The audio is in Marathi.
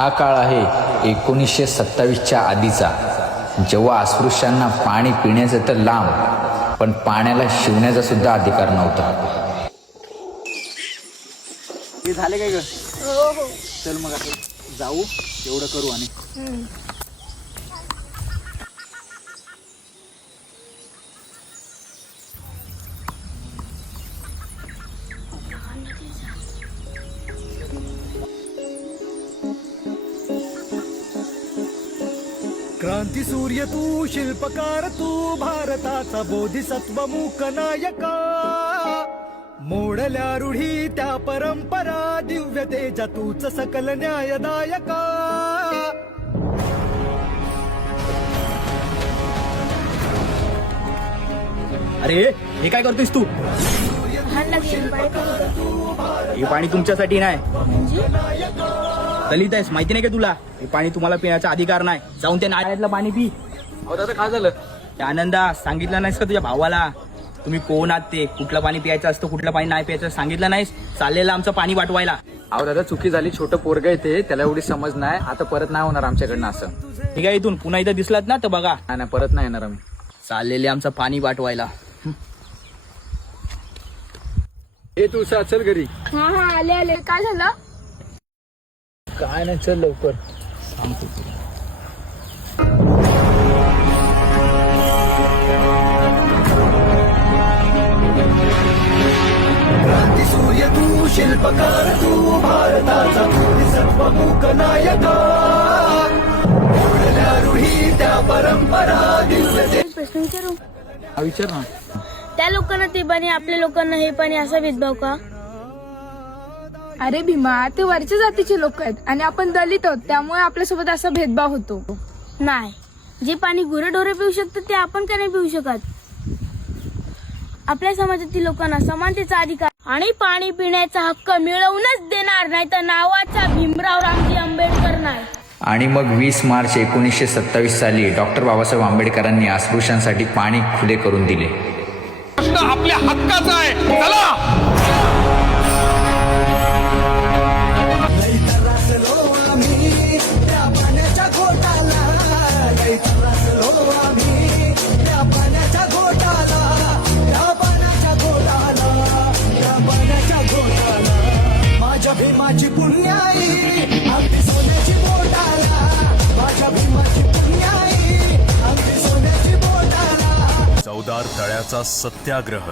हा काळ आहे 1927च्या आधीचा, जेव्हा अस्पृश्यांना पाणी पिण्याचं तर लांब, पण पाण्याला शिवण्याचा सुद्धा अधिकार नव्हता. हे झाले काय ग? हो हो. चल मग आता जाऊ, एवढं करू. आणि क्रांती सूर्य तू, शिल्पकार तू, भारताचा बोधिसत्व मूक नायका. मोडल्या रूढी त्या परंपरा, दिव्य तेजा तूच सकल न्यायदायका. अरे हे काय करतोयस तू? हे पाणी तुमच्यासाठी नाही. दलित आहेस माहिती नाही का तुला? हे पाणी तुम्हाला पिण्याचा अधिकार नाही. जाऊन त्या नाल्यातलं पाणी पी. अहो दादा काय झालं? त्या आनंदा सांगितलं नाहीस का तुझ्या भावाला? तुम्ही कोण आहात ते, कुठलं पाणी प्यायचं असतं, कुठलं पाणी नाही प्यायचं सांगितलं नाहीस? चाललेलं आमचं पाणी वाटवायला. अहो दादा चुकी झाली, छोटं पोरग येते, त्याला एवढी समज नाही. आता परत नाही होणार आमच्याकडनं असं. ठीक आहे, इथून पुन्हा इथं दिसलात ना तर बघा. नाही परत नाही येणार आम्ही. चाललेले आमचं पाणी वाटवायला. हे तू चल घरी. हा हा आले आले. काय झालं? काय नाही, चल लवकर. सांगतो तुला. क्रांती सूर्य तू, शिल्पकार तू, भारताचा बोधिसत्व मूक नायका. मोडल्या रूढी त्या परंपरा, दिव्य तेजा. प्रश्न विचारू? हा विचार ना. त्या लोकांना ते पाणी, आपल्या लोकांना हे पाणी, असा भेदभाव का? अरे भीमा, ते वरच्या जातीचे लोक आहेत आणि आपण दलित आहोत, त्यामुळे आपल्यासोबत असा भेदभाव होतो. नाही, जे पाणी गुरेढोरे पिऊ शकतात ते आपण का नाही पिऊ शकत? आपल्या समाजातील लोकांना समानतेचा अधिकार आणि पाणी पिण्याचा हक्क मिळवूनच देणार, नाही तर नावाचा भीमराव रामजी आंबेडकर नाही. आणि मग 20 मार्च 1927 साली डॉक्टर बाबासाहेब आंबेडकरांनी अस्पृश्यांसाठी पाणी खुले करून दिले. प्रश्न आपल्या हक्काचा आहे. चला माझ्या भीमाची पुण्याई, अगदी सोन्याची बोटाला. माझ्या भीमाची पुण्याई, अगदी सोन्याची बोटाला. चवदार तळ्याचा सत्याग्रह.